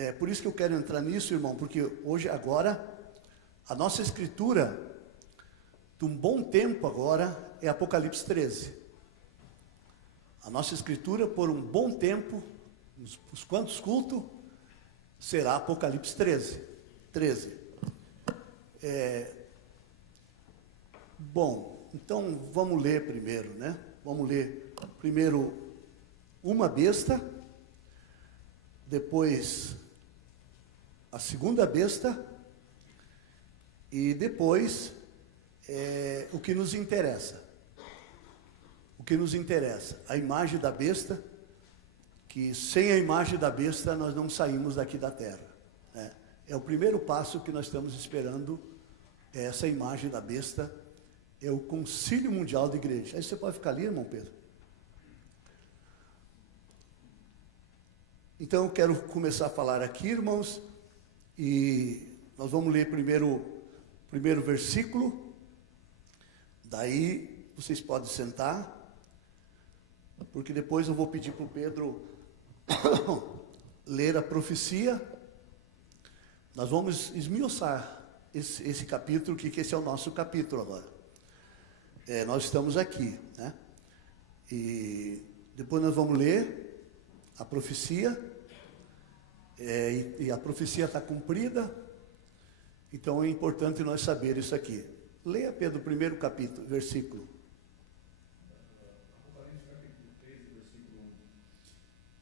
É por isso que eu quero entrar nisso, irmão, porque hoje, agora, a nossa escritura, de um bom tempo agora, é Apocalipse 13. A nossa escritura, por um bom tempo, uns quantos cultos, será Apocalipse 13. Bom, então vamos ler primeiro, né? Vamos ler primeiro uma besta, depois a segunda besta e depois o que nos interessa. O que nos interessa, a imagem da besta, que sem a imagem da besta nós não saímos daqui da terra, né? É o primeiro passo que nós estamos esperando, essa imagem da besta, é o Concílio Mundial da Igreja. Aí você pode ficar ali, irmão Pedro. Então eu quero começar a falar aqui, irmãos, e nós vamos ler primeiro versículo, daí vocês podem sentar, porque depois eu vou pedir para o Pedro ler a profecia. Nós vamos esmiuçar esse capítulo, que esse é o nosso capítulo agora. Nós estamos aqui, né? E depois nós vamos ler a profecia, e a profecia está cumprida, então é importante nós saber isso aqui. Leia, Pedro, o primeiro capítulo, versículo. Apocalipse capítulo 13, versículo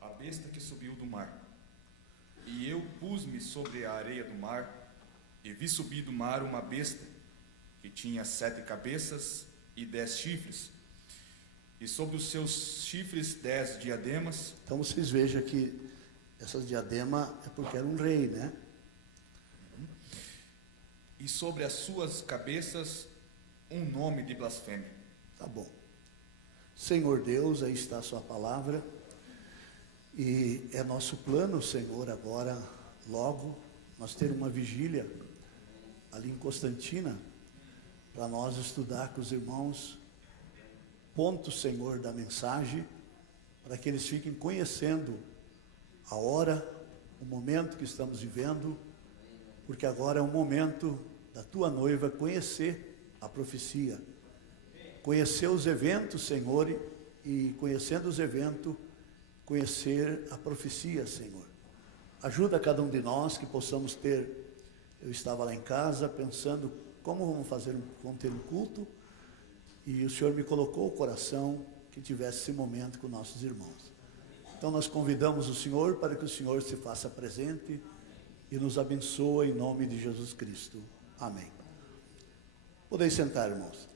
1. A besta que subiu do mar. E eu pus-me sobre a areia do mar, e vi subir do mar uma besta, que tinha 7 cabeças e 10 chifres, e sobre os seus chifres 10 diademas. Então vocês vejam que essas diademas é porque era um rei, né? E sobre as suas cabeças um nome de blasfêmia. Tá bom. Senhor Deus, aí está a sua palavra, e é nosso plano, Senhor, agora, logo, nós ter uma vigília ali em Constantina, para nós estudar com os irmãos, ponto, Senhor, da mensagem, para que eles fiquem conhecendo a hora, o momento que estamos vivendo, porque agora é o momento da tua noiva conhecer a profecia, conhecer os eventos, Senhor, e conhecendo os eventos, conhecer a profecia, Senhor. Ajuda cada um de nós que possamos ter. Eu estava lá em casa pensando como vamos ter um culto, e o Senhor me colocou o coração que tivesse esse momento com nossos irmãos. Então nós convidamos o Senhor para que o Senhor se faça presente e nos abençoe em nome de Jesus Cristo. Amém. Podem sentar, irmãos.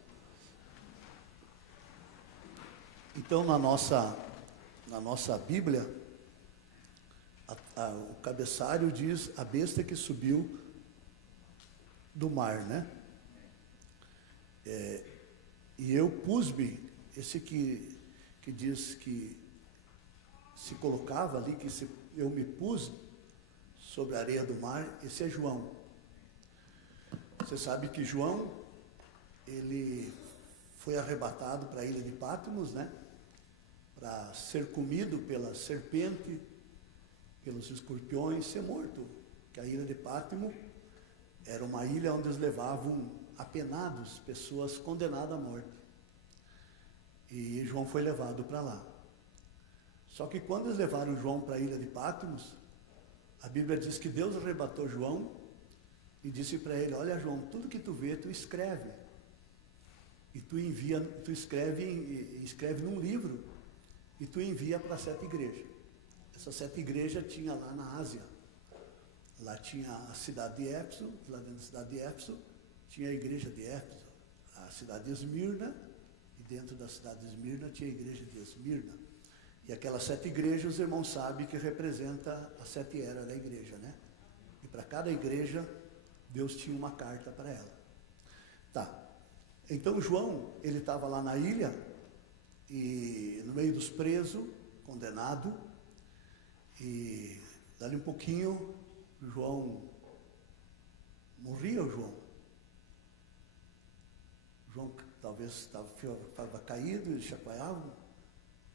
Então na nossa Bíblia, o cabeçalho diz a besta que subiu do mar, né? E eu pus-me, esse que diz que se colocava ali, eu me pus sobre a areia do mar, esse é João. Você sabe que João, ele foi arrebatado para a ilha de Patmos, né? Para ser comido pela serpente, pelos escorpiões, ser morto. Que a ilha de Patmos era uma ilha onde eles levavam apenados, pessoas condenadas à morte. E João foi levado para lá. Só que quando eles levaram João para a ilha de Patmos, a Bíblia diz que Deus arrebatou João e disse para ele: olha, João, tudo que tu vê, tu escreve. E tu escreve num livro, e tu envia para 7 igrejas. Essas 7 igrejas tinha lá na Ásia. Lá tinha a cidade de Éfeso, lá dentro da cidade de Éfeso, tinha a igreja de Éfeso, a cidade de Esmirna, e dentro da cidade de Esmirna tinha a igreja de Esmirna. E aquelas 7 igrejas, os irmãos sabem que representa as 7 eras da igreja, né? E para cada igreja, Deus tinha uma carta para ela. Tá. Então João, ele estava lá na ilha, e no meio dos presos, condenado, e dali um pouquinho, João morria. João talvez estava caído, ele chacoalhava.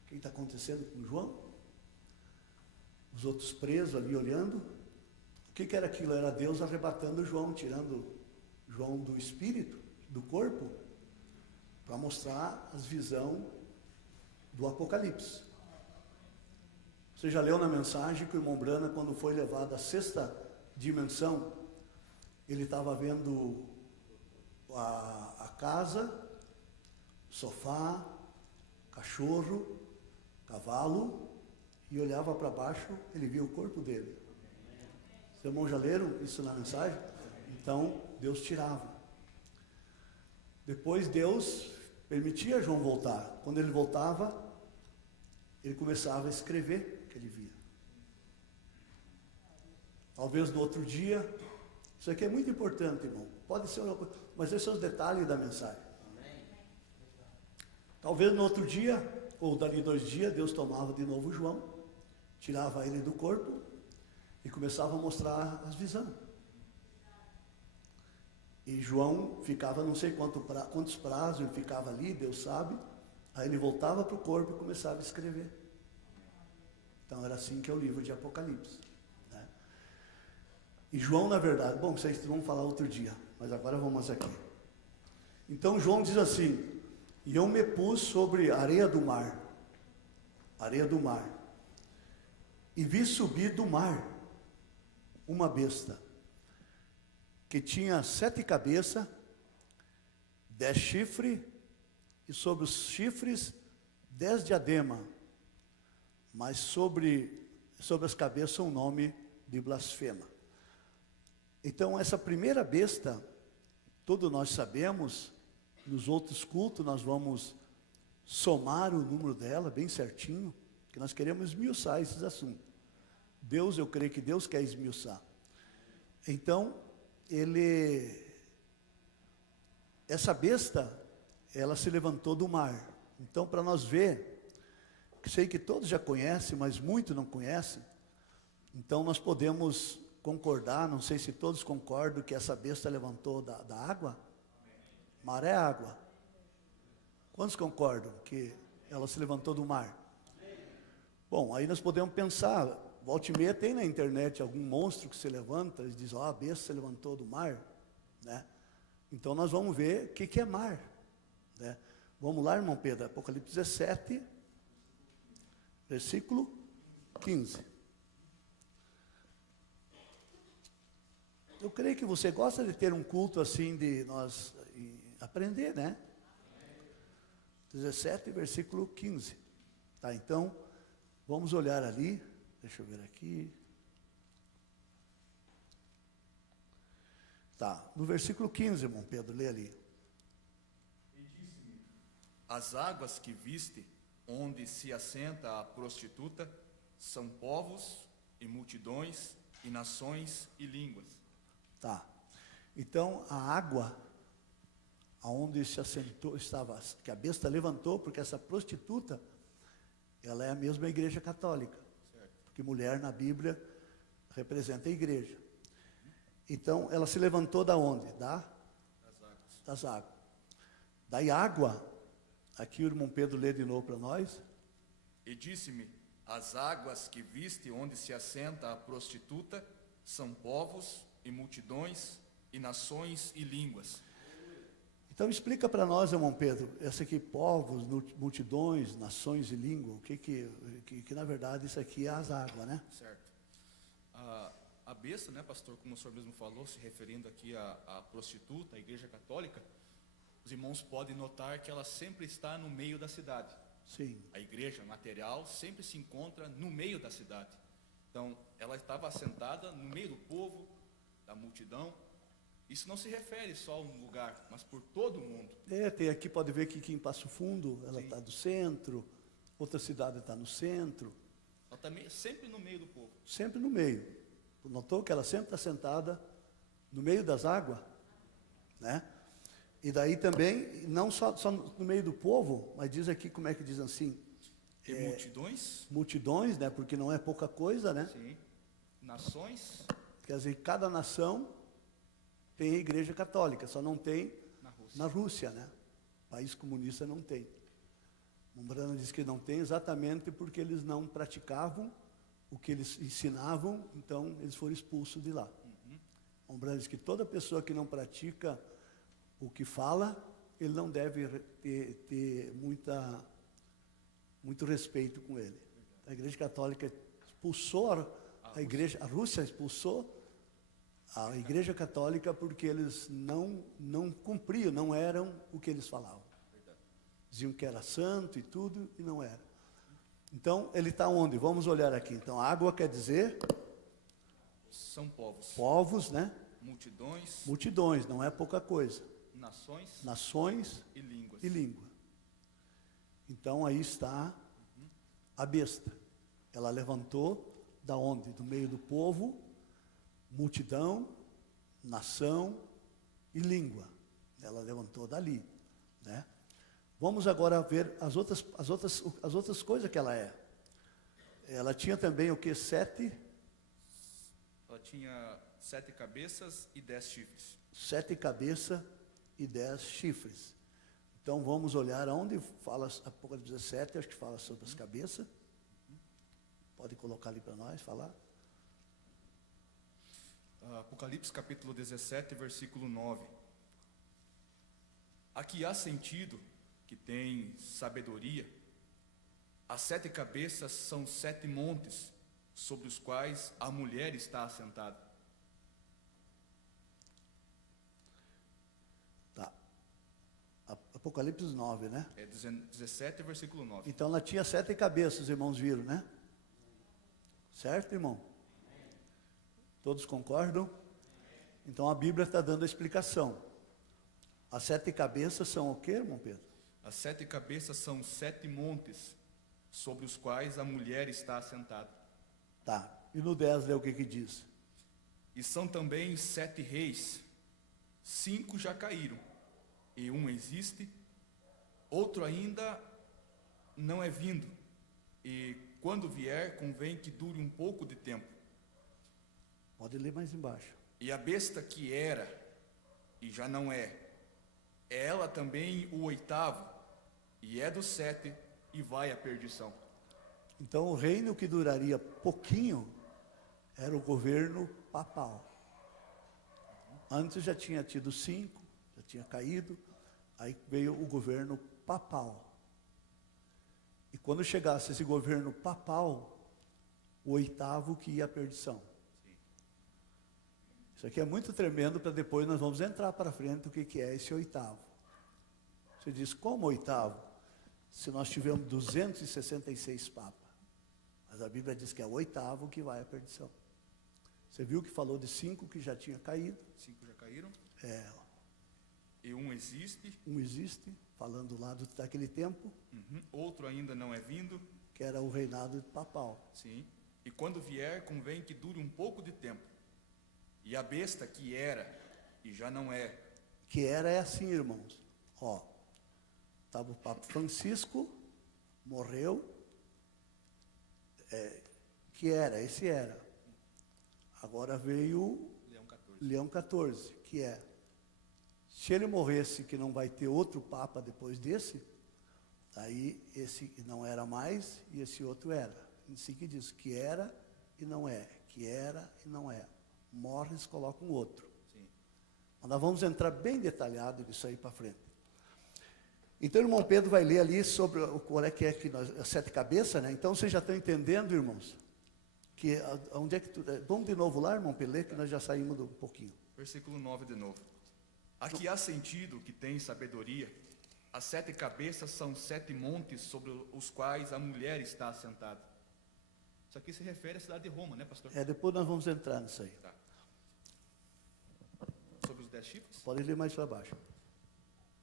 O que está acontecendo com João? Os outros presos ali olhando, que era aquilo? Era Deus arrebatando João, tirando João do espírito, do corpo, para mostrar as visões do Apocalipse. Você já leu na mensagem que o irmão Brana, quando foi levado à sexta dimensão, ele estava vendo a casa, sofá, cachorro, cavalo, e olhava para baixo, ele via o corpo dele. Os irmãos já leram isso na mensagem? Então, Deus tirava. Depois Deus permitia João voltar. Quando ele voltava, ele começava a escrever o que ele via. Talvez no outro dia, isso aqui é muito importante, irmão. Pode ser uma coisa, mas esses são os detalhes da mensagem. Talvez no outro dia, ou dali 2 dias, Deus tomava de novo João, tirava ele do corpo e começava a mostrar as visões. E João ficava, não sei quantos prazos ele ficava ali, Deus sabe. Aí ele voltava para o corpo e começava a escrever. Então era assim que é o livro de Apocalipse, né? E João, na verdade, bom, vocês vão falar outro dia, mas agora vamos aqui. Então João diz assim: e eu me pus sobre a areia do mar, e vi subir do mar uma besta, que tinha 7 cabeças, 10 chifres, e sobre os chifres 10 diademas, mas sobre as cabeças um nome de blasfema. Então essa primeira besta, todos nós sabemos, nos outros cultos nós vamos somar o número dela bem certinho, que nós queremos esmiuçar esses assuntos. Deus, eu creio que Deus quer esmiuçar. Então, essa besta, ela se levantou do mar. Então, para nós ver, sei que todos já conhecem, mas muitos não conhecem, então nós podemos concordar, não sei se todos concordam, que essa besta levantou da água. Mar é água. Quantos concordam que ela se levantou do mar? Bom, aí nós podemos pensar, volta e meia tem na internet algum monstro que se levanta, eles dizem, a besta se levantou do mar, né? Então nós vamos ver o que é mar, né? Vamos lá, irmão Pedro, Apocalipse 17, versículo 15. Eu creio que você gosta de ter um culto assim, de nós aprender, né? 17, versículo 15. Tá, então, vamos olhar ali. Deixa eu ver aqui. Tá, no versículo 15, irmão Pedro, lê ali. E disse-me: as águas que viste, onde se assenta a prostituta, são povos e multidões e nações e línguas. Tá, então a água aonde se assentou, estava, que a besta levantou, porque essa prostituta, ela é a mesma igreja católica, certo? Porque mulher na Bíblia representa a igreja. Então, ela se levantou da onde? Das águas. Daí água, aqui o irmão Pedro lê de novo para nós. E disse-me: as águas que viste onde se assenta a prostituta são povos e multidões e nações e línguas. Então explica para nós, irmão Pedro, essa aqui, povos, multidões, nações e língua, que na verdade isso aqui é as águas, né? Certo. A besta, né, pastor, como o senhor mesmo falou, se referindo aqui à prostituta, à igreja católica, os irmãos podem notar que ela sempre está no meio da cidade. Sim. A igreja material sempre se encontra no meio da cidade. Então, ela estava assentada no meio do povo, da multidão. Isso não se refere só a um lugar, mas por todo o mundo. Tem aqui, pode ver que aqui em Passo Fundo, ela está do centro, outra cidade está no centro. Ela está sempre no meio do povo. Sempre no meio. Notou que ela sempre está sentada no meio das águas, né? E daí também, não só no meio do povo, mas diz aqui, como é que diz assim? E multidões? Multidões, né? Porque não é pouca coisa, né? Sim. Nações? Quer dizer, cada nação tem a igreja católica, só não tem na Rússia, né? País comunista não tem. Mombrana diz que não tem exatamente porque eles não praticavam o que eles ensinavam, então eles foram expulsos de lá. A Umbanda diz que toda pessoa que não pratica o que fala, ele não deve ter muito respeito com ele. A Igreja Católica expulsou a Igreja, a Rússia expulsou a Igreja Católica porque eles não cumpriam, não eram o que eles falavam. Diziam que era santo e tudo, e não era. Então, ele está onde? Vamos olhar aqui. Então, água quer dizer? São povos. Povos, né? Multidões. Multidões, não é pouca coisa. Nações. Nações E línguas. e língua. Então, aí está a besta. Ela levantou da onde? Do meio do povo, multidão, nação e língua. Ela levantou dali, né? Vamos agora ver as outras coisas que ela é. Ela tinha também o que? Ela tinha 7 cabeças e 10 chifres. 7 cabeças e 10 chifres. Então vamos olhar onde fala, Apocalipse 17, acho que fala sobre as cabeças. Pode colocar ali para nós, falar. Apocalipse capítulo 17, versículo 9. A que há sentido, que tem sabedoria, as 7 cabeças são 7 montes, sobre os quais a mulher está assentada. Tá. Apocalipse 9, né? É 17, versículo 9. Então ela tinha 7 cabeças, os irmãos viram, né? Certo, irmão? Todos concordam? Então a Bíblia está dando a explicação. As 7 cabeças são o quê, irmão Pedro? As 7 cabeças são 7 montes, sobre os quais a mulher está assentada. Tá. E no 10 lê o que diz? E são também 7 reis, 5 já caíram, e um existe, outro ainda não é vindo, e quando vier, convém que dure um pouco de tempo. Pode ler mais embaixo. E a besta que era, e já não é ela também o 8º, e é do 7, e vai à perdição. Então o reino que duraria pouquinho era o governo papal. Antes já tinha tido 5, já tinha caído, aí veio o governo papal. E quando chegasse esse governo papal, o 8º que ia à perdição. Isso aqui é muito tremendo, para depois nós vamos entrar para frente o que é esse 8º. Você diz, como 8º? Se nós tivemos 266 papas. Mas a Bíblia diz que é o 8º que vai à perdição. Você viu que falou de 5 que já tinha caído? 5 já caíram. É. E um existe. Um existe, falando lá daquele tempo. Outro ainda não é vindo. Que era o reinado papal. Sim. E quando vier, convém que dure um pouco de tempo. E a besta que era, e já não é. Que era é assim, irmãos. Ó, estava o Papa Francisco, morreu. Esse era. Agora veio Leão XIV, que é. Se ele morresse, que não vai ter outro Papa depois desse, aí esse não era mais e esse outro era. Assim que diz, que era e não é, que era e não é. Morre e se coloca um outro. Sim. Mas nós vamos entrar bem detalhado nisso aí para frente. Então, o irmão Pedro vai ler ali sobre qual é que nós, as 7 cabeças, né? Então, vocês já estão entendendo, irmãos? Que onde é que vamos de novo lá, irmão Pelé, que nós já saímos um pouquinho. Versículo 9 de novo. Aqui há sentido, que tem sabedoria, as 7 cabeças são 7 montes sobre os quais a mulher está assentada. Isso aqui se refere à cidade de Roma, né, pastor? Depois nós vamos entrar nisso aí. Tá. Sobre os 10 chifres? Pode ler mais para baixo.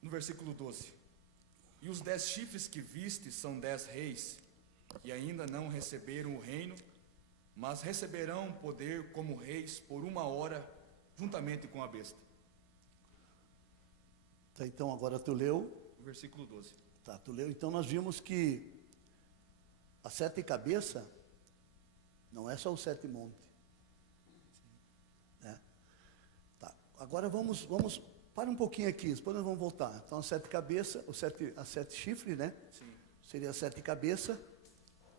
No versículo 12. E os 10 chifres que viste são 10 reis, que ainda não receberam o reino, mas receberão poder como reis por 1 hora, juntamente com a besta. Tá, então agora tu leu. Versículo 12. Tá, tu leu. Então nós vimos que as 7 cabeças não é só os 7 montes. Né? Tá, agora vamos para um pouquinho aqui, depois nós vamos voltar. Então as 7 cabeças, as 7 chifres, né? Sim. Seria 7 cabeças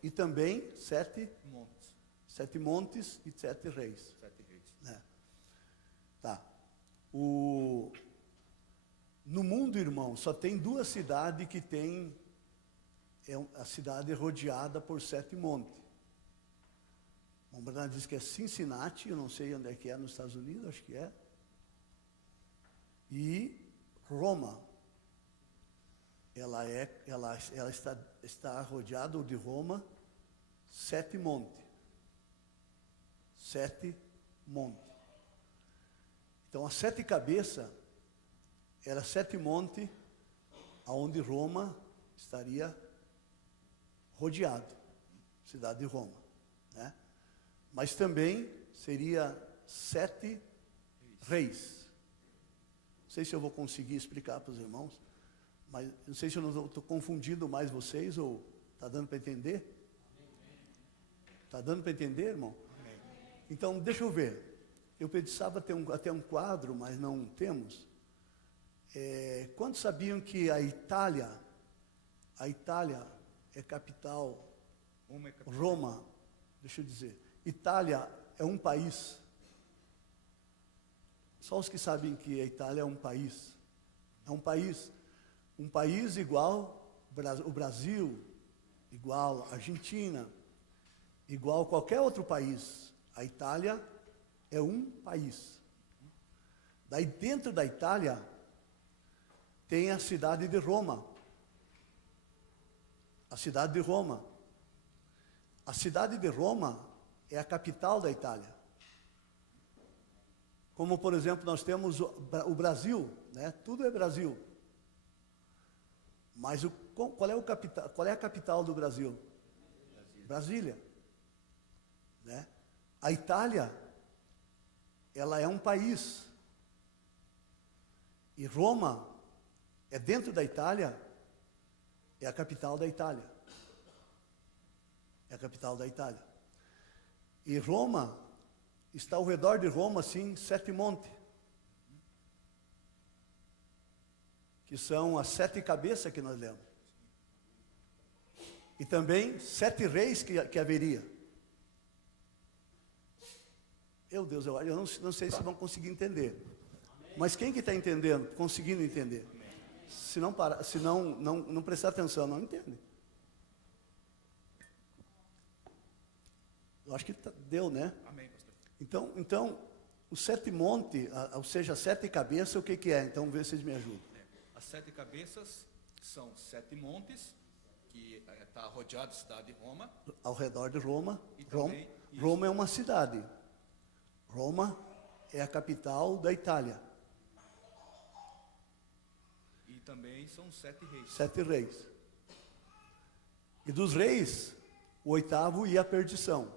e também 7 7 montes e 7 reis. 7 reis. Né? Tá. No mundo, irmão, só tem 2 cidades que tem a cidade rodeada por 7 montes. O Bernardo diz que é Cincinnati, eu não sei onde é que é nos Estados Unidos, acho que é. E Roma. Ela está rodeada de Roma 7 montes. 7 montes. Então, as 7 cabeças era 7 montes aonde Roma estaria rodeado, cidade de Roma, né? Mas também seria 7 reis. Não sei se eu vou conseguir explicar para os irmãos, mas não sei se eu não estou confundindo mais vocês ou está dando para entender? Está dando para entender, irmão? Então, deixa eu ver. Eu pensava ter até um quadro, mas não temos. Quantos sabiam que a Itália é capital, Roma, deixa eu dizer, Itália é um país. Só os que sabem que a Itália é um país. É um país igual o Brasil, igual a Argentina, igual qualquer outro país. A Itália é um país. Daí dentro da Itália tem a cidade de Roma. A cidade de Roma. A cidade de Roma é a capital da Itália. Como, por exemplo, nós temos o Brasil, né? Tudo é Brasil. Mas qual é a capital do Brasil? Brasília. Né? A Itália, ela é um país. E Roma é dentro da Itália, é a capital da Itália. É a capital da Itália. E Roma, está ao redor de Roma, assim, 7 montes. Que são as 7 cabeças que nós lemos. E também 7 reis que haveria. Meu Deus, eu não sei se vão conseguir entender. Mas quem que está entendendo, conseguindo entender? Se não prestar atenção, não entende. Eu acho que deu, né? Amém, pastor. Então os 7 montes, ou seja, 7 cabeças, o que é? Então, vê se vocês me ajudam. As 7 cabeças são 7 montes, que está rodeado a cidade de Roma. Ao redor de Roma. E também, Roma é uma cidade. Roma é a capital da Itália. E também são 7 reis. 7 reis. E dos reis, o 8º ia à perdição.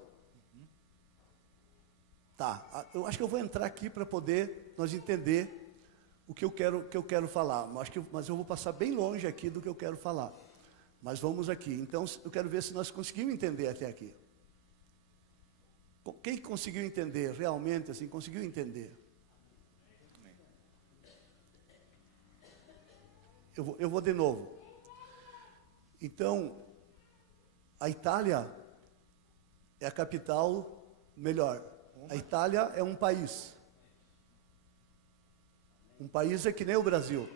Tá, eu acho que eu vou entrar aqui para poder nós entender o que eu quero falar. Mas eu vou passar bem longe aqui do que eu quero falar. Mas vamos aqui. Então, eu quero ver se nós conseguimos entender até aqui. Quem conseguiu entender realmente, assim, conseguiu entender? Eu vou de novo. Então, a Itália é a capital, melhor. A Itália é um país. Um país é que nem o Brasil.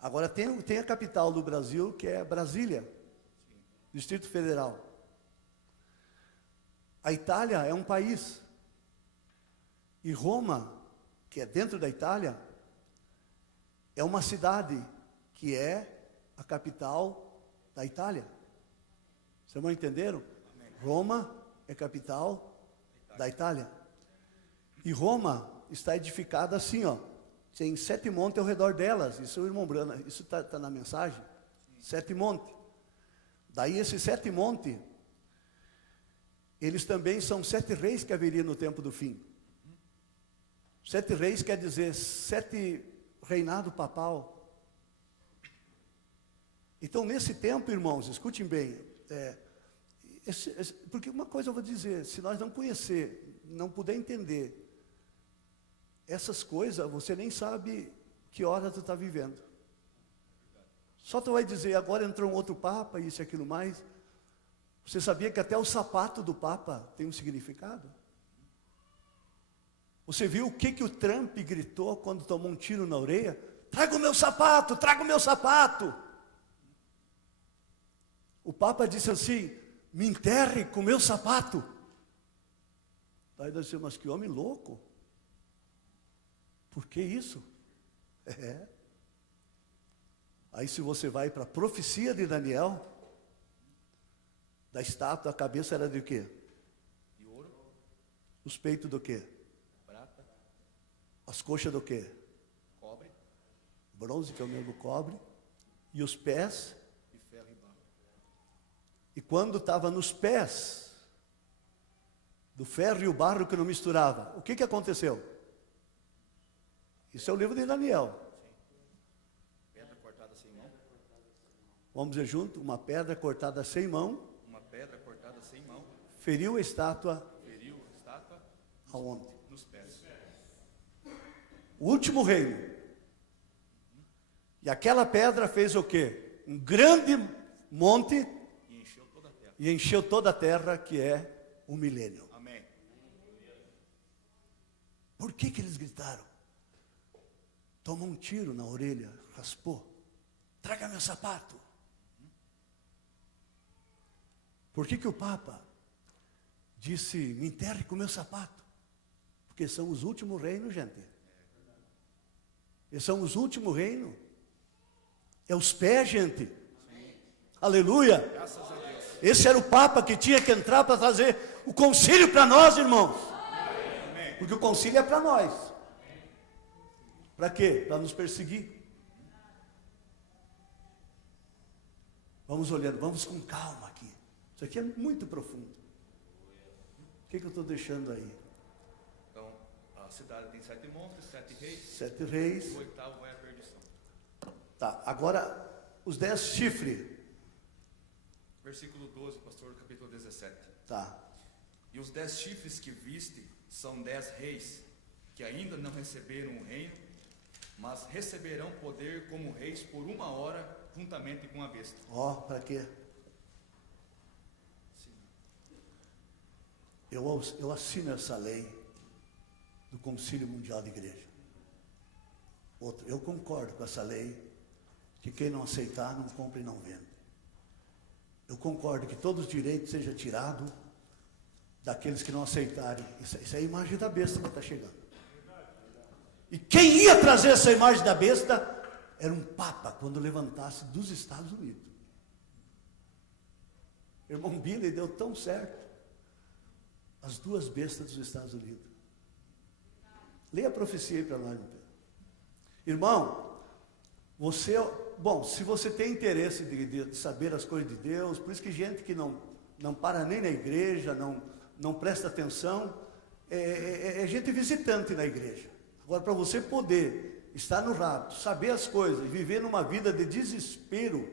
Agora tem a capital do Brasil, que é Brasília, Distrito Federal. A Itália é um país. E Roma, que é dentro da Itália, é uma cidade que é a capital da Itália. Vocês não entenderam? Roma é capital da Itália. E Roma está edificada assim, ó. Tem 7 montes ao redor delas. Isso, irmão Brana, isso está na mensagem. 7 montes. Daí esses 7 montes, eles também são 7 reis que haveria no tempo do fim. 7 reis quer dizer 7 reinado papal. Então, nesse tempo, irmãos, escutem bem, porque uma coisa eu vou dizer, se nós não conhecer, não puder entender essas coisas, você nem sabe que hora tu está vivendo. Só tu vai dizer, agora entrou um outro papa, isso e aquilo mais. Você sabia que até o sapato do Papa tem um significado? Você viu o que o Trump gritou quando tomou um tiro na orelha? Traga o meu sapato, traga o meu sapato. O Papa disse assim, me enterre com o meu sapato. Aí nós disse, mas que homem louco. Por que isso? É. Aí se você vai para a profecia de Daniel, da estátua, a cabeça era de quê? De ouro. Os peitos do quê? Prata. As coxas do quê? Cobre. Bronze, que é o mesmo cobre. E os pés? E ferro e barro. E quando estava nos pés, do ferro e o barro que não misturava, o que aconteceu? Isso é o livro de Daniel. Sim. Pedra cortada sem mão. Vamos dizer junto, uma pedra cortada sem mão. Uma pedra cortada sem mão. Feriu a estátua. Feriu a estátua. Aonde? Nos pés. O último reino. E aquela pedra fez o quê? Um grande monte. E encheu toda a terra. E encheu toda a terra, que é o milênio. Amém. Por que eles gritaram? Tomou um tiro na orelha, raspou. Traga meu sapato. Por que o Papa disse, me enterre com meu sapato? Porque são os últimos reinos, gente. Eles são os últimos reinos. É os pés, gente. Sim. Aleluia. Graças a Deus. Esse era o Papa que tinha que entrar para trazer o concílio para nós, irmãos. Amém. Porque o concílio é para nós. Para quê? Para nos perseguir. Vamos olhando, vamos com calma aqui. Isso aqui é muito profundo. O que eu estou deixando aí? Então, a cidade tem 7 montes, 7 reis. 7 reis. O 8º é a perdição. Tá, agora os 10 chifres. Versículo 12, pastor, capítulo 17. Tá. E os 10 chifres que viste são 10 reis, que ainda não receberam o reino, mas receberão poder como reis por 1 hora, juntamente com a besta. Ó, para quê? Sim. Eu assino essa lei do Concílio Mundial de Igreja. Outra, eu concordo com essa lei, que quem não aceitar, não compra e não vende. Eu concordo que todos os direitos sejam tirados daqueles que não aceitarem. Isso é a imagem da besta que está chegando. E quem ia trazer essa imagem da besta era um Papa, quando levantasse dos Estados Unidos. Irmão Billy deu tão certo. As 2 bestas dos Estados Unidos. Leia a profecia aí para nós, meu Pedro. Irmão, você, bom, se você tem interesse de saber as coisas de Deus, por isso que gente que não para nem na igreja, não presta atenção, é gente visitante na igreja. Agora, para você poder estar no rapto, saber as coisas, viver numa vida de desespero,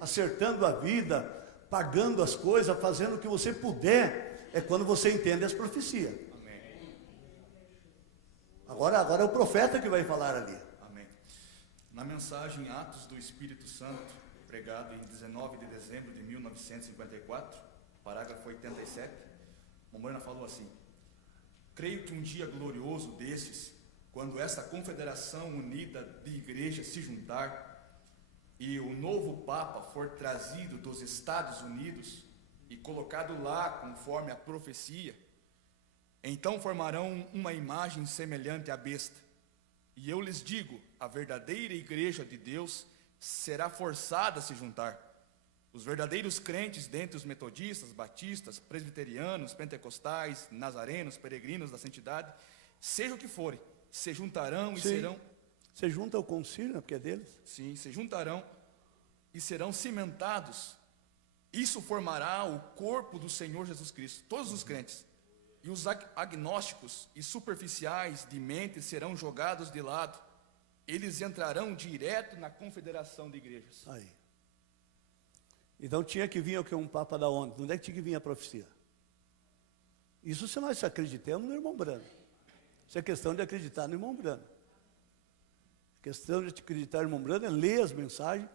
acertando a vida, pagando as coisas, fazendo o que você puder, é quando você entende as profecias. Amém. Agora é o profeta que vai falar ali. Amém. Na mensagem Atos do Espírito Santo, pregado em 19 de dezembro de 1954, parágrafo 87, Mombrana falou assim: creio que um dia glorioso desses, quando essa confederação unida de igrejas se juntar e o novo Papa for trazido dos Estados Unidos e colocado lá conforme a profecia, então formarão uma imagem semelhante à besta. E eu lhes digo, a verdadeira igreja de Deus será forçada a se juntar. Os verdadeiros crentes dentre os metodistas, batistas, presbiterianos, pentecostais, nazarenos, peregrinos da santidade, seja o que forem, se juntarão e serão... Você junta ao concílio, né, porque é deles? Sim, se juntarão e serão cimentados. Isso formará o corpo do Senhor Jesus Cristo, todos os crentes. E os agnósticos e superficiais de mente serão jogados de lado. Eles entrarão direto na confederação de igrejas. Aí. Então tinha que vir um Papa da onde? Onde é que tinha que vir a profecia? Isso se nós acreditamos no irmão Brano. Isso é questão de acreditar no irmão Brano. A questão de acreditar no irmão Brano é ler as mensagens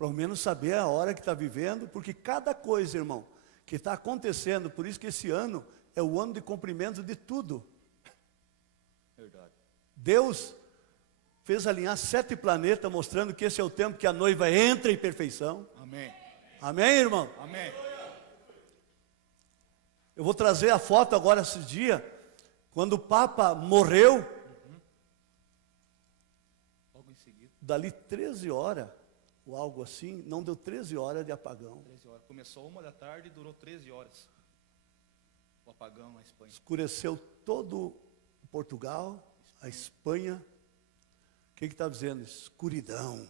Pelo menos saber a hora que está vivendo, porque cada coisa, irmão, que está acontecendo, por isso que esse ano é o ano de cumprimento de tudo. Verdade. Deus fez alinhar 7 planetas, mostrando que esse é o tempo que a noiva entra em perfeição. Amém. Amém, irmão? Amém. Eu vou trazer a foto agora esse dia, quando o Papa morreu, Logo em seguida, dali 13 horas, ou algo assim, não deu 13 horas de apagão. 13 horas. Começou 1 da tarde e durou 13 horas. O apagão na Espanha. Escureceu todo Portugal, a Espanha. O que está dizendo? Escuridão.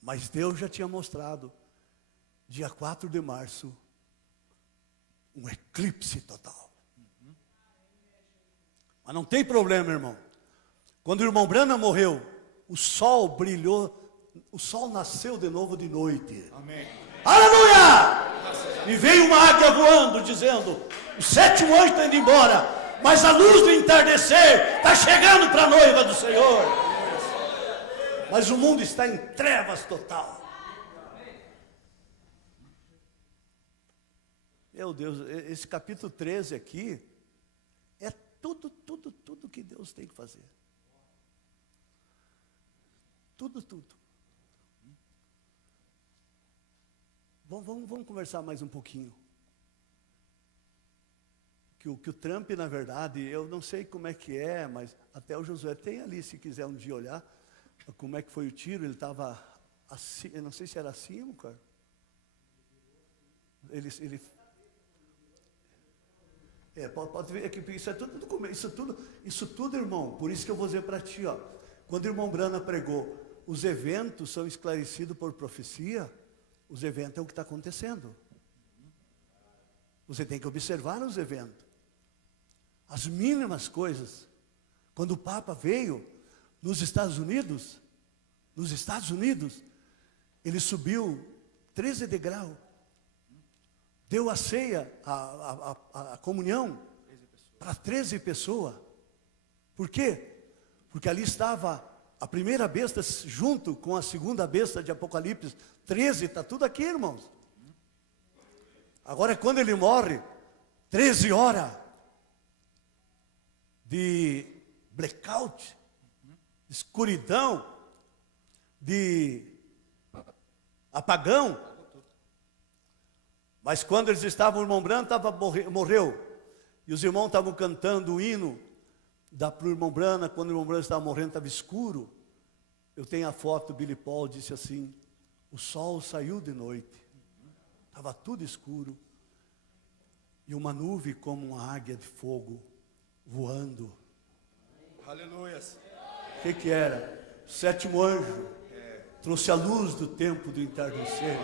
Mas Deus já tinha mostrado, dia 4 de março, um eclipse total. Mas não tem problema, irmão. Quando o irmão Branham morreu, o sol brilhou, o sol nasceu de novo de noite. Amém. Aleluia! E veio uma águia voando, dizendo: o 7º anjo está indo embora, mas a luz do entardecer está chegando para a noiva do Senhor. Mas o mundo está em trevas total. Meu Deus, esse capítulo 13 aqui é tudo que Deus tem que fazer. Tudo. Vamos conversar mais um pouquinho. Que o Trump, na verdade, eu não sei como é que é, mas até o Josué tem ali, se quiser um dia olhar, como é que foi o tiro. Ele estava assim, eu não sei se era acima, cara. Pode ver que isso é tudo, isso tudo, irmão. Por isso que eu vou dizer para ti, ó, quando o irmão Branham pregou, os eventos são esclarecidos por profecia. Os eventos é o que está acontecendo. Você tem que observar os eventos, as mínimas coisas. Quando o Papa veio nos Estados Unidos, ele subiu 13 degraus, deu a ceia, a comunhão para 13 pessoas. Por quê? Porque ali estava a primeira besta junto com a segunda besta de Apocalipse 13, está tudo aqui, irmãos. Agora, quando ele morre, 13 horas de blackout, escuridão, de apagão. Mas quando eles estavam, o irmão Branham morreu, e os irmãos estavam cantando o hino para o irmão Branham. Quando o irmão Branham estava morrendo, estava escuro. Eu tenho a foto, Billy Paul disse assim: o sol saiu de noite, estava tudo escuro, e uma nuvem como uma águia de fogo voando. Aleluia. O que era? O 7º anjo trouxe a luz do tempo do entardecer.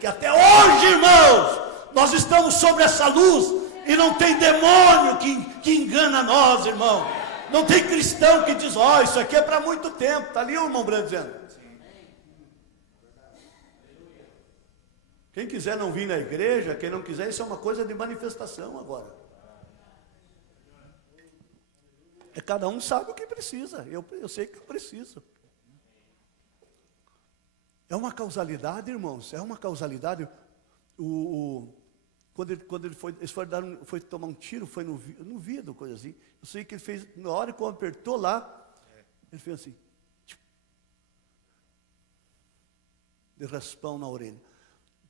Que até hoje, irmãos, nós estamos sobre essa luz, e não tem demônio que engana nós, irmão. Não tem cristão que diz: ó, isso aqui é para muito tempo. Está ali o irmão Branham dizendo. Quem quiser não vir na igreja, quem não quiser, isso é uma coisa de manifestação agora. Cada um sabe o que precisa. Eu sei que eu preciso. É uma causalidade, irmãos. É uma causalidade. Quando ele foi tomar um tiro, foi no vidro, coisa assim. Eu sei que ele fez, na hora que eu apertou lá, ele fez assim, de raspão na orelha.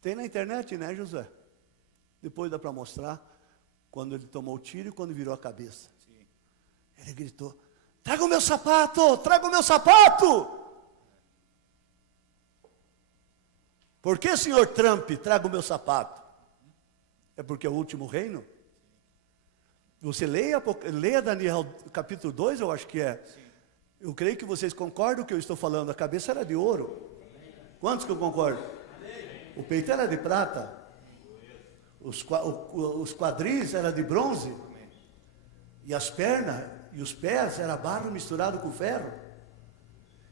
Tem na internet, né, José? Depois dá para mostrar quando ele tomou o tiro e quando virou a cabeça. Sim. Ele gritou: traga o meu sapato, traga o meu sapato. Por que, senhor Trump, traga o meu sapato? É porque é o último reino? Você leia Daniel capítulo 2, eu acho que é. Sim. Eu creio que vocês concordam com o que eu estou falando. A cabeça era de ouro. Quantos que eu concordo? O peito era de prata. Os quadris eram de bronze. E as pernas e os pés era barro misturado com ferro.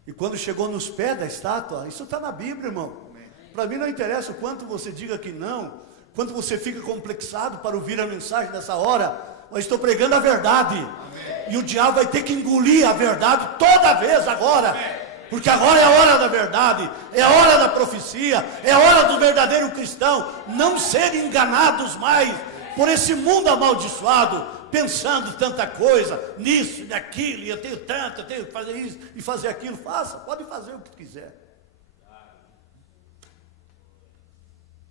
E quando chegou nos pés da estátua, isso está na Bíblia, irmão. Para mim não interessa o quanto você diga que não, quanto você fica complexado para ouvir a mensagem nessa hora, mas estou pregando a verdade. Amém. E o diabo vai ter que engolir a verdade toda vez agora. Amém. Porque agora é a hora da verdade, é a hora da profecia, é a hora do verdadeiro cristão não ser enganados mais por esse mundo amaldiçoado, pensando tanta coisa, nisso, naquilo, e eu tenho tanto, eu tenho que fazer isso e fazer aquilo. Faça, pode fazer o que quiser.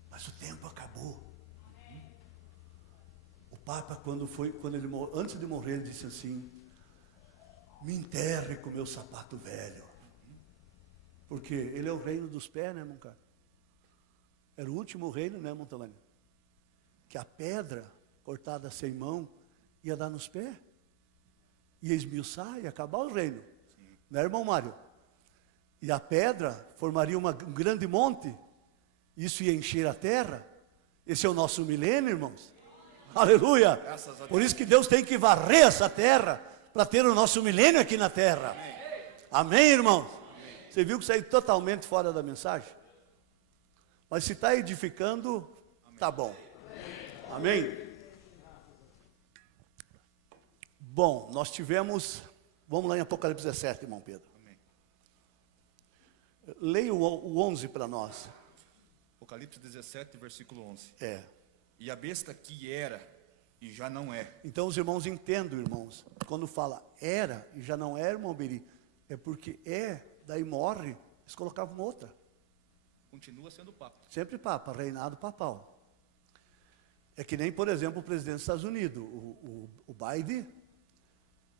Mas o tempo acabou. O Papa, antes de morrer, ele disse assim: me enterre com meu sapato velho. Porque ele é o reino dos pés, né, irmão Carlos? Era o último reino, né, Montalani? Que a pedra cortada sem mão ia dar nos pés, ia esmiuçar, ia acabar o reino. Sim. Né, irmão Mário? E a pedra formaria um grande monte, isso ia encher a terra. Esse é o nosso milênio, irmãos. Aleluia! Por isso que Deus tem que varrer essa terra, para ter o nosso milênio aqui na terra. Amém, irmãos? Você viu que saiu totalmente fora da mensagem? Mas se está edificando, está bom. Amém? Bom, nós tivemos... Vamos lá em Apocalipse 17, irmão Pedro. Leia o 11 para nós. Apocalipse 17, versículo 11. E a besta que era e já não é. Então os irmãos entendem, irmãos. Quando fala era e já não é, irmão Beri, é porque daí morre, eles colocavam outra. Continua sendo papa. Sempre papa, reinado papal. É que nem, por exemplo, o presidente dos Estados Unidos, o Biden,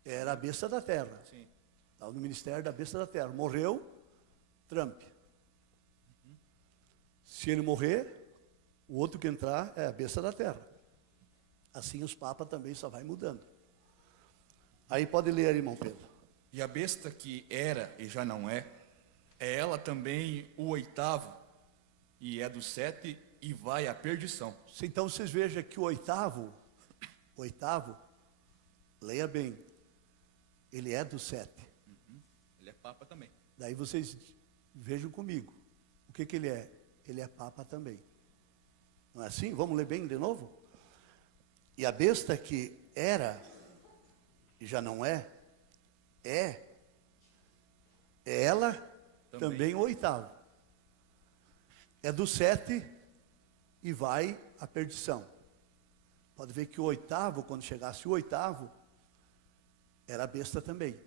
era a besta da terra. Sim. Estava no ministério da besta da terra. Morreu, Trump. Se ele morrer, o outro que entrar é a besta da terra. Assim os papas também só vai mudando. Aí pode ler aí, irmão Pedro. E a besta que era e já não é ela também o 8º, e é do 7 e vai à perdição. Então vocês vejam que o oitavo, leia bem, ele é do 7. Ele é papa também. Daí vocês vejam comigo, o que ele é? Ele é papa também. Não é assim? Vamos ler bem de novo? E a besta que era e já não é ela também o 8º. É do 7 e vai à perdição. Pode ver que o 8º, quando chegasse o 8º, era a besta também.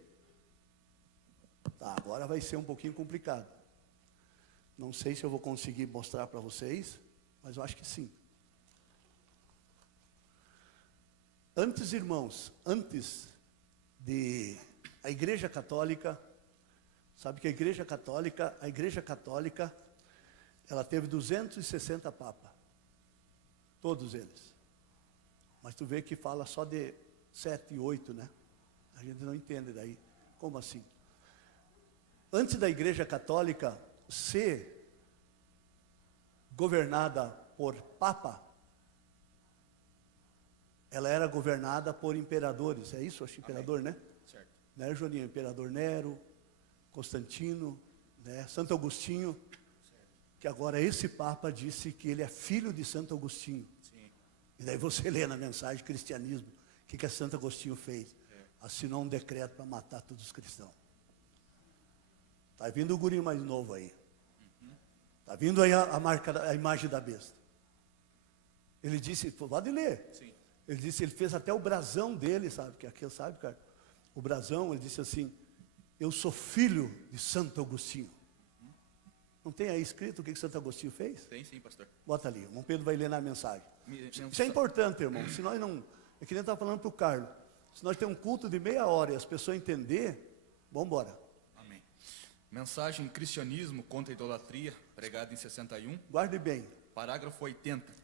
Tá, agora vai ser um pouquinho complicado. Não sei se eu vou conseguir mostrar para vocês, mas eu acho que sim. Antes, irmãos, antes de a Igreja Católica, sabe que a Igreja Católica, ela teve 260 papas, todos eles. Mas tu vê que fala só de 7 e 8, né? A gente não entende daí. Como assim? Antes da Igreja Católica ser governada por papa, ela era governada por imperadores. É isso? Acho que imperador, né? Certo. Né, Joninho? Imperador Nero, Constantino, né? Santo Agostinho. Certo. Que agora esse papa disse que ele é filho de Santo Agostinho. Sim. E daí você lê na mensagem Cristianismo, o que Santo Agostinho fez? Assinou um decreto para matar todos os cristãos. Está vindo o guri mais novo aí. Está vindo aí a imagem da besta. Ele disse, pode ler. Sim. Ele disse, ele fez até o brasão dele, sabe? Que aquele, sabe, cara? O brasão, ele disse assim, eu sou filho de Santo Agostinho. Não tem aí escrito o que Santo Agostinho fez? Tem sim, pastor. Bota ali, o irmão Pedro vai ler na mensagem. Isso é importante, irmão. Se nós não, é que nem eu estava falando para o Carlos. Se nós temos um culto de meia hora e as pessoas entenderem, vamos embora. Amém. Mensagem Cristianismo contra a Idolatria, pregada em 61. Guarde bem. Parágrafo 80.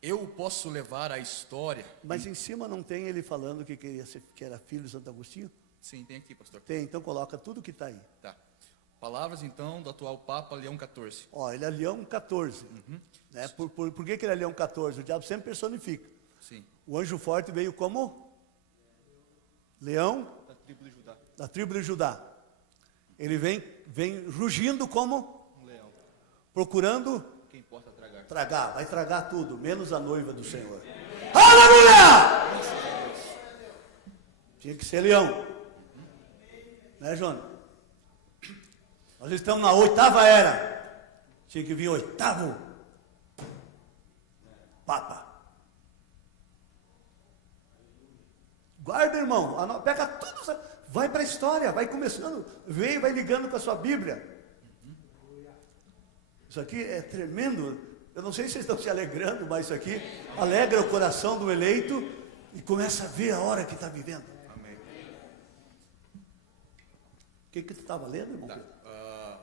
Eu posso levar a história... Mas em cima não tem ele falando que era filho de Santo Agostinho? Sim, tem aqui, pastor. Tem, então coloca tudo que está aí. Tá. Palavras, então, do atual Papa Leão XIV. Ó, ele é Leão XIV. Né? Por que ele é Leão XIV? O diabo sempre personifica. Sim. O anjo forte veio como? Leão? Da tribo de Judá. Da tribo de Judá. Ele vem rugindo como? Um leão. Procurando? Quem possa tragar. Tragar, vai tragar tudo, menos a noiva do Senhor. Aleluia! Tinha que ser leão. Né, João? Nós estamos na 8ª era. Tinha que vir o 8º Papa. Guarda, irmão, pega tudo, vai para a história, vai começando, vem, vai ligando com a sua Bíblia. Isso aqui é tremendo. Eu não sei se vocês estão se alegrando, mas isso aqui alegra o coração do eleito e começa a ver a hora que está vivendo. Amém. O que tu estava lendo, irmão? Tá.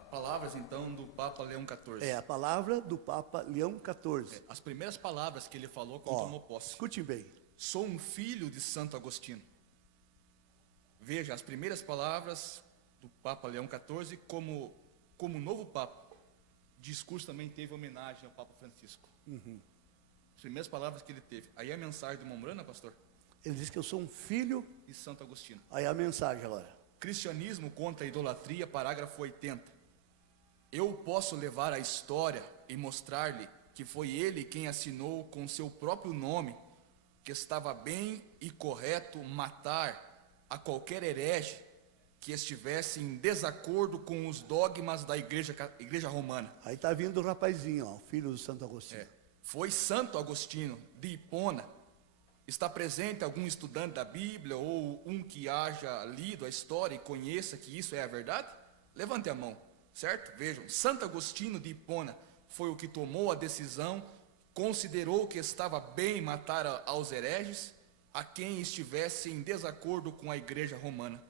Palavras, então, do Papa Leão XIV. É a palavra do Papa Leão XIV. As primeiras palavras que ele falou quando tomou posse. Escute bem. Sou um filho de Santo Agostinho. Veja, as primeiras palavras do Papa Leão XIV como novo Papa. O discurso também teve homenagem ao Papa Francisco. As primeiras palavras que ele teve. Aí a mensagem do Mombrana, pastor? Ele diz que eu sou um filho de Santo Agostinho. Aí a mensagem agora. Cristianismo contra a idolatria, parágrafo 80. Eu posso levar a história e mostrar-lhe que foi ele quem assinou com seu próprio nome que estava bem e correto matar a qualquer herege que estivesse em desacordo com os dogmas da igreja romana. Aí está vindo o rapazinho, ó, filho do Santo Agostinho. Foi Santo Agostinho de Hipona. Está presente algum estudante da Bíblia ou um que haja lido a história e conheça que isso é a verdade? Levante a mão, certo? Vejam, Santo Agostinho de Hipona foi o que tomou a decisão, considerou que estava bem matar aos hereges, a quem estivesse em desacordo com a igreja romana.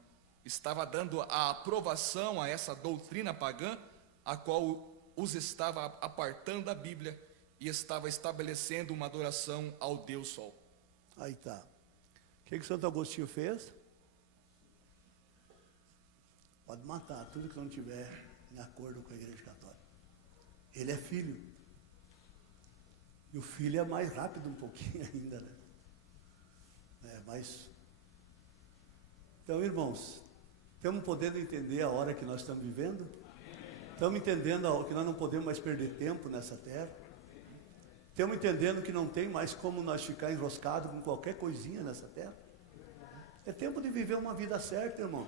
Estava dando a aprovação a essa doutrina pagã, a qual os estava apartando da Bíblia e estava estabelecendo uma adoração ao Deus Sol. Aí tá. O que Santo Agostinho fez? Pode matar tudo que não tiver em acordo com a Igreja Católica. Ele é filho. E o filho é mais rápido um pouquinho ainda, né? Mas... Então, irmãos, estamos podendo entender a hora que nós estamos vivendo? Estamos entendendo que nós não podemos mais perder tempo nessa terra? Estamos entendendo que não tem mais como nós ficar enroscados com qualquer coisinha nessa terra? É tempo de viver uma vida certa, irmão.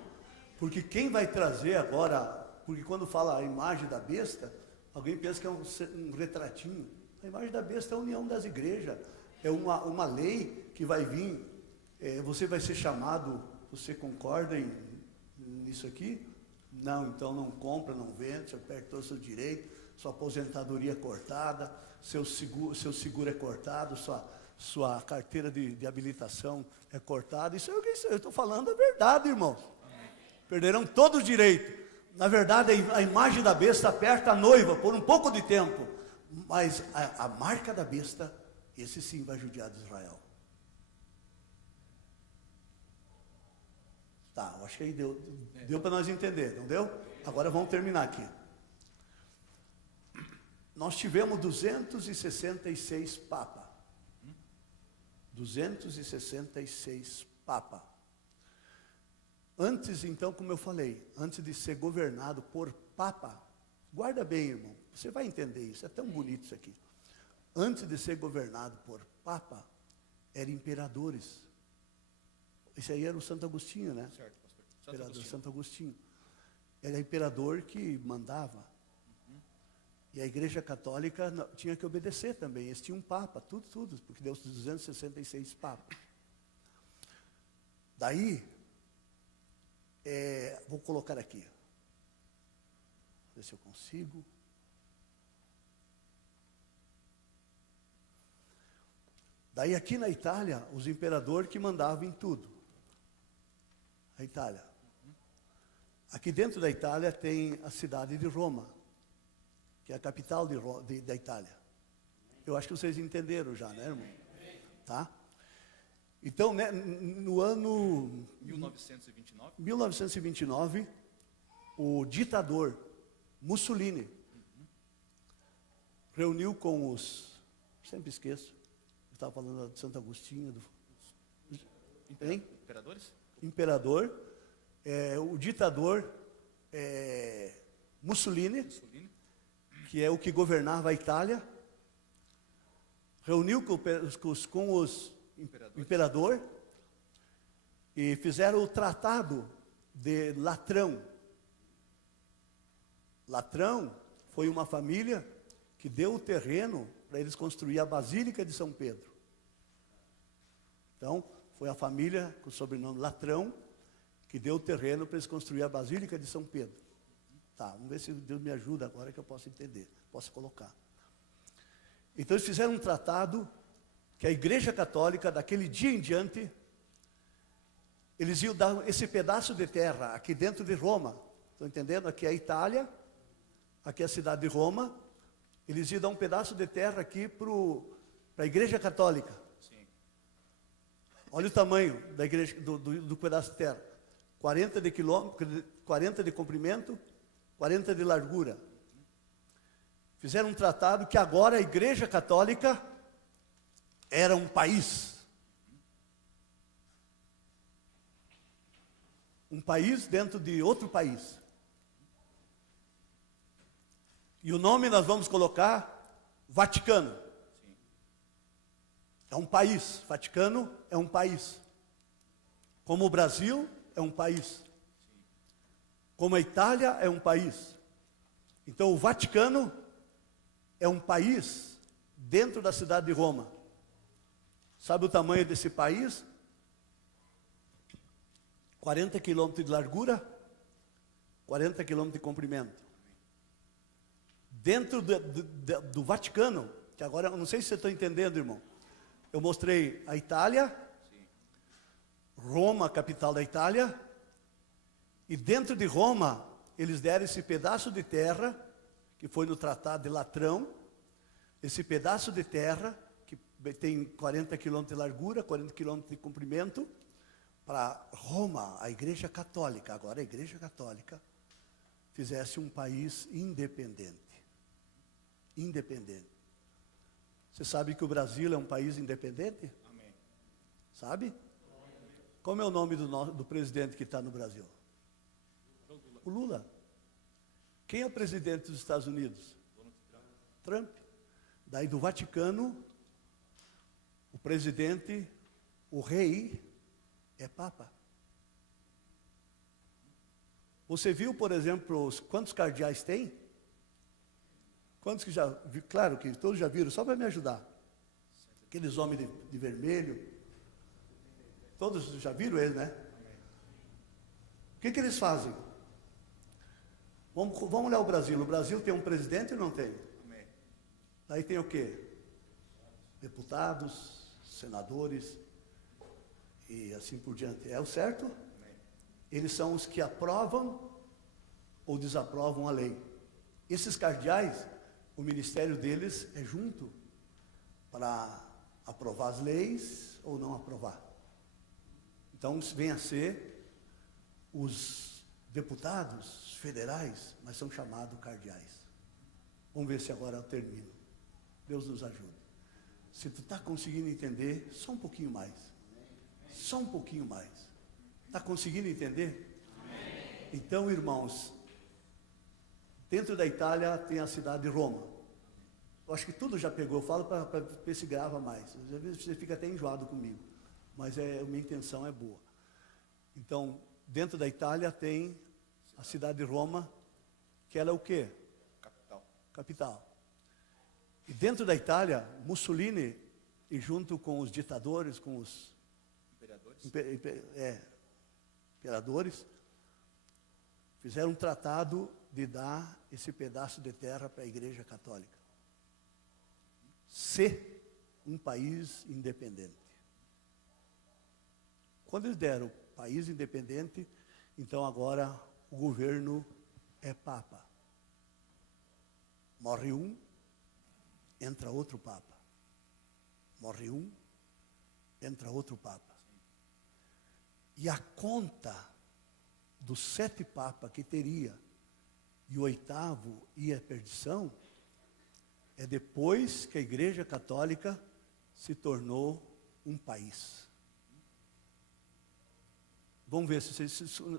Porque quem vai trazer agora, porque quando fala a imagem da besta, alguém pensa que é um retratinho. A imagem da besta é a união das igrejas, é uma lei que vai vir, você vai ser chamado, você concorda nisso aqui? Não, então não compra, não vende, você perde todo o seu direito, sua aposentadoria é cortada, seu seguro é cortado, sua carteira de habilitação é cortada. Isso é o que eu estou falando, é verdade, irmãos. Perderão todo o direito. Na verdade, a imagem da besta aperta a noiva por um pouco de tempo, mas a marca da besta, esse sim vai judiar de Israel. Tá, eu acho que aí deu para nós entender, não deu? Agora vamos terminar aqui. Nós tivemos 266 papas. 266 papas. Antes, então, como eu falei, antes de ser governado por papa, guarda bem, irmão, você vai entender isso, é tão bonito isso aqui. Antes de ser governado por papa, eram imperadores. Esse aí era o Santo Agostinho, né? Certo, pastor. Imperador Santo Agostinho. Era imperador que mandava. E a Igreja Católica tinha que obedecer também. Eles tinham um papa, tudo, porque deu 266 papas. Daí, vou colocar aqui. Ver se eu consigo. Daí aqui na Itália, os imperadores que mandavam em tudo. A Itália. Aqui dentro da Itália tem a cidade de Roma, que é a capital da Itália. Eu acho que vocês entenderam já, né, irmão? Tá? Então, né, no ano 1929, o ditador Mussolini reuniu com os... Sempre esqueço. Eu estava falando de Santo Agostinho. Imperadores? Imperador. O ditador Mussolini, que é o que governava a Itália, reuniu com os imperador e fizeram o Tratado de Latrão. Latrão foi uma família que deu o terreno para eles construir a Basílica de São Pedro. Então, foi a família com o sobrenome Latrão que deu o terreno para eles construir a Basílica de São Pedro. Tá, vamos ver se Deus me ajuda agora que eu posso entender, posso colocar. Então eles fizeram um tratado que a Igreja Católica, daquele dia em diante, eles iam dar esse pedaço de terra aqui dentro de Roma. Estão entendendo? Aqui é a Itália, aqui é a cidade de Roma. Eles iam dar um pedaço de terra aqui para a Igreja Católica. Sim. Olha o tamanho da igreja, do pedaço de terra. 40 de quilômetro, 40 de comprimento, 40 de largura. Fizeram um tratado que agora a Igreja Católica era um país. Um país dentro de outro país. E o nome nós vamos colocar Vaticano. Sim. É um país. Vaticano é um país. Como o Brasil é um país. Sim. Como a Itália é um país. Então o Vaticano é um país dentro da cidade de Roma. Sabe o tamanho desse país? 40 quilômetros de largura, 40 quilômetros de comprimento. Dentro do Vaticano, que agora, eu não sei se você está entendendo, irmão. Eu mostrei a Itália, Roma, capital da Itália, e dentro de Roma, eles deram esse pedaço de terra, que foi no Tratado de Latrão, esse pedaço de terra, que tem 40 quilômetros de largura, 40 quilômetros de comprimento, para Roma, a Igreja Católica, agora a Igreja Católica, fizesse um país independente. Independente. Você sabe que o Brasil é um país independente? Amém. Sabe? Como é o nome do presidente que está no Brasil? O Lula. Quem é o presidente dos Estados Unidos? Trump. Daí do Vaticano, o presidente, o rei, é Papa. Você viu, por exemplo, quantos cardeais tem? Quantos que já viram? Claro que todos já viram, só para me ajudar. Aqueles homens de vermelho. Todos já viram ele, né? O que eles fazem? Vamos olhar o Brasil. O Brasil tem um presidente ou não tem? Amém. Daí tem o quê? Deputados, senadores e assim por diante. É o certo? Amém. Eles são os que aprovam ou desaprovam a lei. Esses cardeais, o ministério deles é junto para aprovar as leis ou não aprovar. Então, vem a ser os deputados federais, mas são chamados cardeais. Vamos ver se agora eu termino. Deus nos ajude. Se tu está conseguindo entender, só um pouquinho mais. Só um pouquinho mais. Está conseguindo entender? Amém. Então, irmãos, dentro da Itália tem a cidade de Roma. Eu acho que tudo já pegou. Eu falo para ver se grava mais. Às vezes você fica até enjoado comigo. Mas a minha intenção é boa. Então, dentro da Itália tem a cidade de Roma, que ela é o quê? Capital. Capital. E dentro da Itália, Mussolini, e junto com os ditadores, com os imperadores, fizeram um tratado de dar esse pedaço de terra para a Igreja Católica. Ser um país independente. Quando eles deram país independente, então agora o governo é Papa. Morre um, entra outro Papa. Morre um, entra outro Papa. E a conta dos 7 papas que teria, e o 8º ia à perdição, é depois que a Igreja Católica se tornou um país. Vamos ver,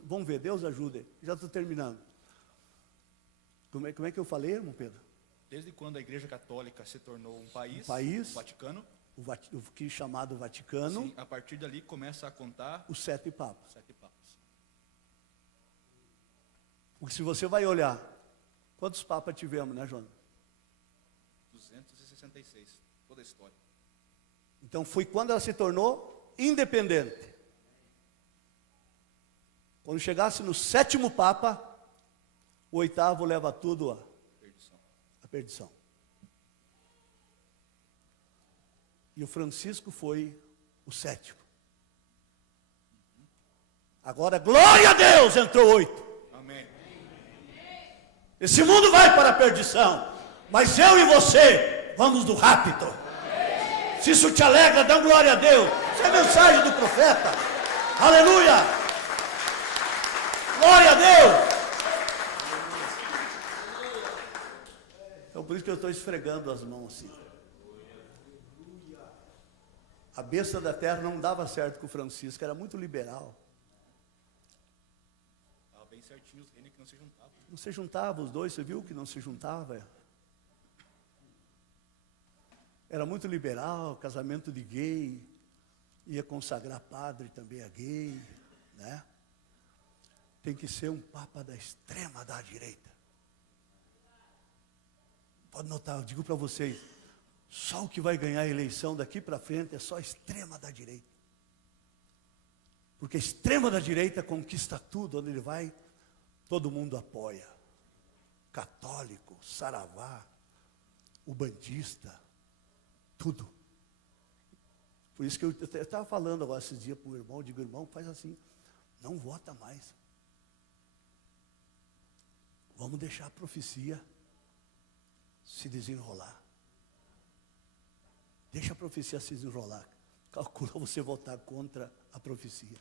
vamos ver, Deus ajude. Já estou terminando. Como é que eu falei, irmão Pedro? Desde quando a Igreja Católica se tornou um país, o Vaticano, o que é chamado Vaticano, sim, a partir dali começa a contar os 7 papas. 7 papas. Porque se você vai olhar Quantos papas tivemos, né, Jonas? 266, toda a história. Então foi quando ela se tornou independente. Quando chegasse no 7º Papa, o 8º leva tudo à perdição. E o Francisco foi o 7º. Agora, glória a Deus, entrou 8. Amém. Esse mundo vai para a perdição, mas eu e você vamos do rapto. Se isso te alegra, dá glória a Deus. Essa é a mensagem do profeta. Aleluia! Glória a Deus! Então por isso que eu estou esfregando as mãos assim. A besta da terra não dava certo com o Francisco, era muito liberal. Estava bem certinho os reinos que não se juntavam. Não se juntavam os dois, você viu que não se juntava? Era muito liberal, casamento de gay, ia consagrar padre também a gay, né? Tem que ser um papa da extrema da direita. Pode notar, eu digo para vocês, só o que vai ganhar a eleição daqui para frente é só a extrema da direita. Porque a extrema da direita conquista tudo, onde ele vai, todo mundo apoia. Católico, saravá, ubandista, tudo. Por isso que eu estava falando agora esses dias para o irmão, eu digo, irmão, faz assim, não vota mais. Vamos deixar a profecia se desenrolar. Deixa a profecia se desenrolar. Calcula você votar contra a profecia.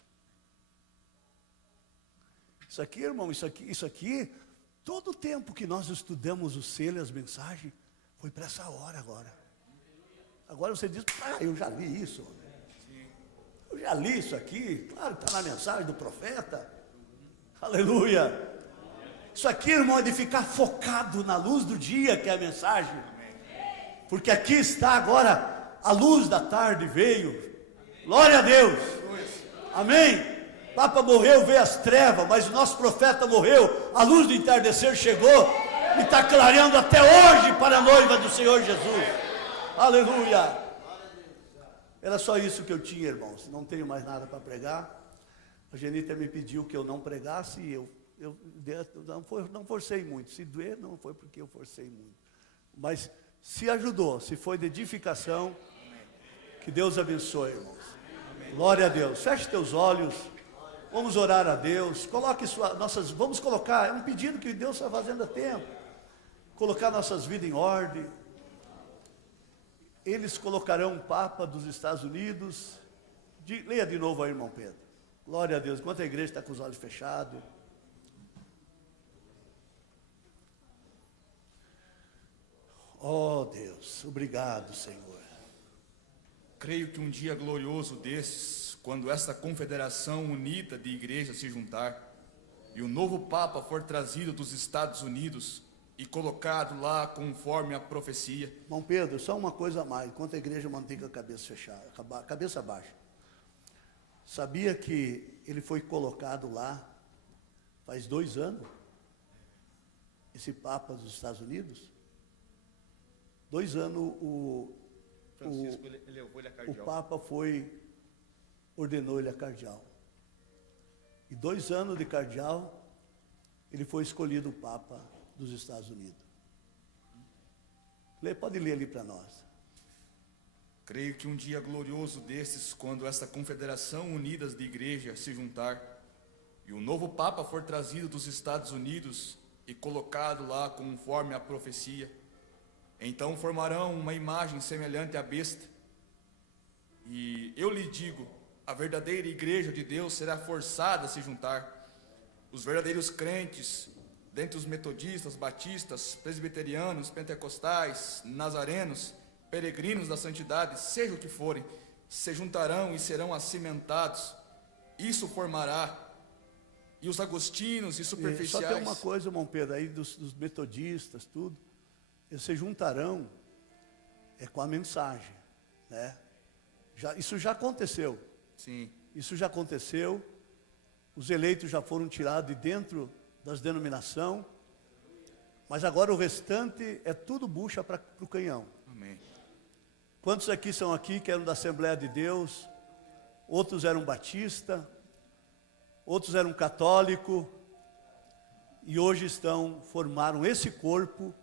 Isso aqui, irmão, isso aqui, todo o tempo que nós estudamos o selo e as mensagens, foi para essa hora agora. Agora você diz, eu já li isso. Eu já li isso aqui, claro que está na mensagem do profeta. Aleluia. Isso aqui, irmão, é de ficar focado na luz do dia, que é a mensagem. Porque aqui está agora, a luz da tarde veio. Glória a Deus. Amém. O Papa morreu, veio as trevas, mas o nosso profeta morreu, a luz do entardecer chegou e está clareando até hoje para a noiva do Senhor Jesus. Aleluia. Era só isso que eu tinha, irmãos. Não tenho mais nada para pregar. A Genita me pediu que eu não pregasse e eu não forcei muito. Se doer, não foi porque eu forcei muito. Mas se ajudou, se foi de edificação, que Deus abençoe, irmãos. Glória a Deus. Feche teus olhos. Vamos orar a Deus. Vamos colocar, é um pedido que Deus está fazendo há tempo. Colocar nossas vidas em ordem. Eles colocarão um Papa dos Estados Unidos. Leia de novo aí, irmão Pedro. Glória a Deus. Enquanto a igreja está com os olhos fechados. Oh Deus, obrigado, Senhor. Creio que um dia glorioso desses, quando essa confederação unida de igrejas se juntar, e o novo Papa for trazido dos Estados Unidos e colocado lá conforme a profecia. Irmão Pedro, só uma coisa a mais, enquanto a igreja mantém a cabeça fechada, cabeça baixa. Sabia que ele foi colocado lá faz 2 anos? Esse Papa dos Estados Unidos? 2 anos Francisco elevou ele a cardeal. o Papa ordenou ele a cardeal. E 2 anos de cardeal, ele foi escolhido o Papa dos Estados Unidos. Pode ler ali para nós. Creio que um dia glorioso desses, quando essa confederação unida de igrejas se juntar, e o novo Papa for trazido dos Estados Unidos e colocado lá conforme a profecia, então formarão uma imagem semelhante à besta. E eu lhe digo, a verdadeira igreja de Deus será forçada a se juntar. Os verdadeiros crentes, dentre os metodistas, batistas, presbiterianos, pentecostais, nazarenos, peregrinos da santidade, seja o que forem, se juntarão e serão acimentados. Isso formará. E os agostinos e superficiais... Só tem uma coisa, irmão Pedro, aí dos metodistas, tudo. Eles se juntarão com a mensagem, né? Isso já aconteceu. Sim. Isso já aconteceu. Os eleitos já foram tirados de dentro das denominações Mas agora o restante é tudo bucha para o canhão. Amém. Quantos aqui são aqui que eram da Assembleia de Deus? Outros eram batista, outros eram católico, e hoje formaram esse corpo,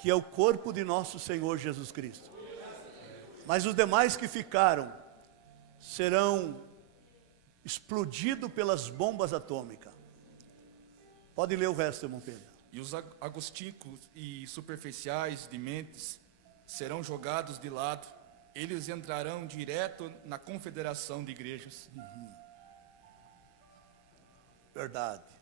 que é o corpo de nosso Senhor Jesus Cristo. Mas os demais que ficaram, serão explodidos pelas bombas atômicas. Pode ler o resto, irmão Pedro. E os agostínicos e superficiais de mentes serão jogados de lado. Eles entrarão direto na confederação de igrejas. Verdade.